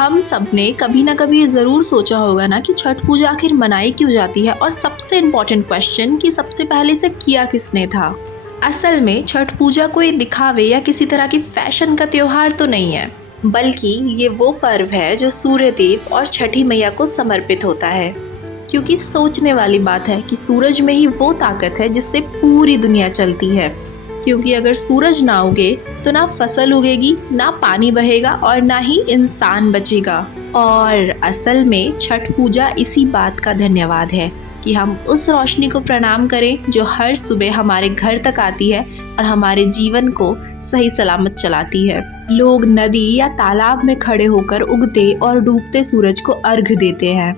हम सब ने कभी ना कभी ये ज़रूर सोचा होगा ना कि छठ पूजा आखिर मनाई क्यों जाती है, और सबसे इम्पोर्टेंट क्वेश्चन कि सबसे पहले इसे किया किसने था। असल में छठ पूजा कोई दिखावे या किसी तरह की फैशन का त्योहार तो नहीं है, बल्कि ये वो पर्व है जो सूर्य देव और छठी मैया को समर्पित होता है। क्योंकि सोचने वाली बात है कि सूरज में ही वो ताकत है जिससे पूरी दुनिया चलती है। क्योंकि अगर सूरज ना उगे तो ना फसल उगेगी, ना पानी बहेगा और ना ही इंसान बचेगा। और असल में छठ पूजा इसी बात का धन्यवाद है कि हम उस रोशनी को प्रणाम करें जो हर सुबह हमारे घर तक आती है और हमारे जीवन को सही सलामत चलाती है। लोग नदी या तालाब में खड़े होकर उगते और डूबते सूरज को अर्घ देते हैं,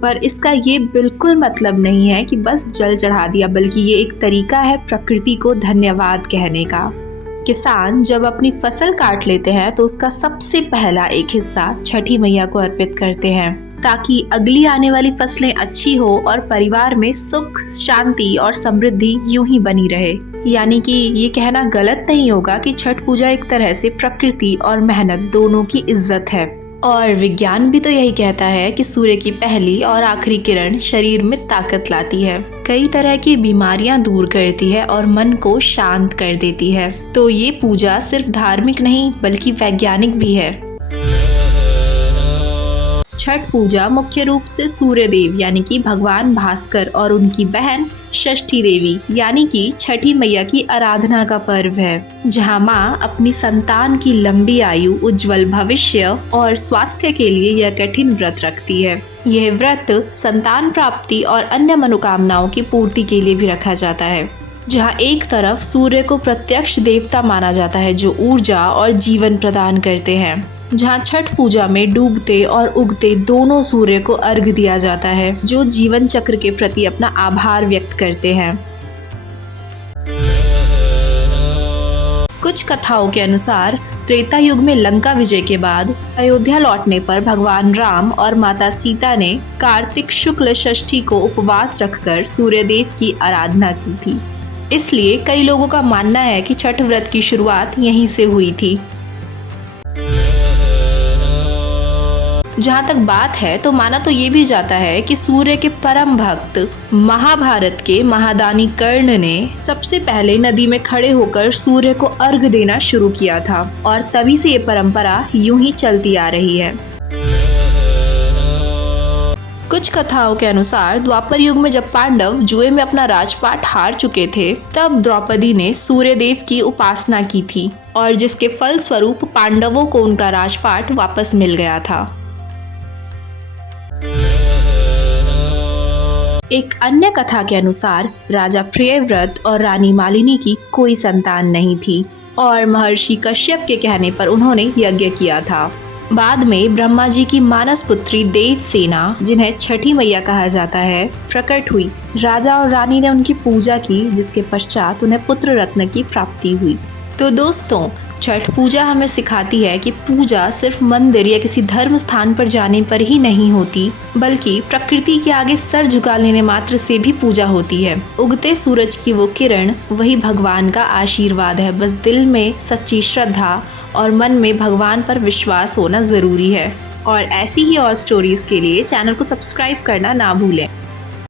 पर इसका ये बिल्कुल मतलब नहीं है कि बस जल चढ़ा दिया, बल्कि ये एक तरीका है प्रकृति को धन्यवाद कहने का। किसान जब अपनी फसल काट लेते हैं तो उसका सबसे पहला एक हिस्सा छठी मैया को अर्पित करते हैं, ताकि अगली आने वाली फसलें अच्छी हो और परिवार में सुख, शांति और समृद्धि यूं ही बनी रहे। यानी कि ये कहना गलत नहीं होगा कि छठ पूजा एक तरह से प्रकृति और मेहनत दोनों की इज्जत है। और विज्ञान भी तो यही कहता है कि सूर्य की पहली और आखिरी किरण शरीर में ताकत लाती है, कई तरह की बीमारियां दूर करती है और मन को शांत कर देती है। तो ये पूजा सिर्फ धार्मिक नहीं बल्कि वैज्ञानिक भी है। छठ पूजा मुख्य रूप से सूर्य देव यानी कि भगवान भास्कर और उनकी बहन षष्ठी देवी यानी कि छठी मैया की आराधना का पर्व है, जहां माँ अपनी संतान की लंबी आयु, उज्जवल भविष्य और स्वास्थ्य के लिए यह कठिन व्रत रखती है। यह व्रत संतान प्राप्ति और अन्य मनोकामनाओं की पूर्ति के लिए भी रखा जाता है, जहां एक तरफ सूर्य को प्रत्यक्ष देवता माना जाता है जो ऊर्जा और जीवन प्रदान करते हैं, जहां छठ पूजा में डूबते और उगते दोनों सूर्य को अर्घ दिया जाता है जो जीवन चक्र के प्रति अपना आभार व्यक्त करते हैं। कुछ कथाओं के अनुसार त्रेता युग में लंका विजय के बाद अयोध्या लौटने पर भगवान राम और माता सीता ने कार्तिक शुक्ल षष्ठी को उपवास रखकर सूर्यदेव की आराधना की थी। इसलिए कई लोगों का मानना है कि छठ व्रत की शुरुआत यहीं से हुई थी। जहाँ तक बात है तो माना तो ये भी जाता है कि सूर्य के परम भक्त महाभारत के महादानी कर्ण ने सबसे पहले नदी में खड़े होकर सूर्य को अर्घ देना शुरू किया था, और तभी से ये परंपरा यूं ही चलती आ रही है। कुछ कथाओं के अनुसार द्वापर युग में जब पांडव जुए में अपना राजपाट हार चुके थे, तब द्रौपदी ने सूर्य देव की उपासना की थी, और जिसके फल स्वरूप पांडवों को उनका राजपाट वापस मिल गया था। एक अन्य कथा के अनुसार राजा प्रियव्रत और रानी मालिनी की कोई संतान नहीं थी, और महर्षि कश्यप के कहने पर उन्होंने यज्ञ किया था। बाद में ब्रह्मा जी की मानस पुत्री देवसेना, जिन्हें छठी मैया कहा जाता है, प्रकट हुई। राजा और रानी ने उनकी पूजा की, जिसके पश्चात उन्हें पुत्र रत्न की प्राप्ति हुई। तो दोस्तों, छठ पूजा हमें सिखाती है कि पूजा सिर्फ मंदिर या किसी धर्म स्थान पर जाने पर ही नहीं होती, बल्कि प्रकृति के आगे सर झुका लेने मात्र से भी पूजा होती है। उगते सूरज की वो किरण वही भगवान का आशीर्वाद है। बस दिल में सच्ची श्रद्धा और मन में भगवान पर विश्वास होना जरूरी है। और ऐसी ही और स्टोरीज के लिए चैनल को सब्सक्राइब करना ना भूलें।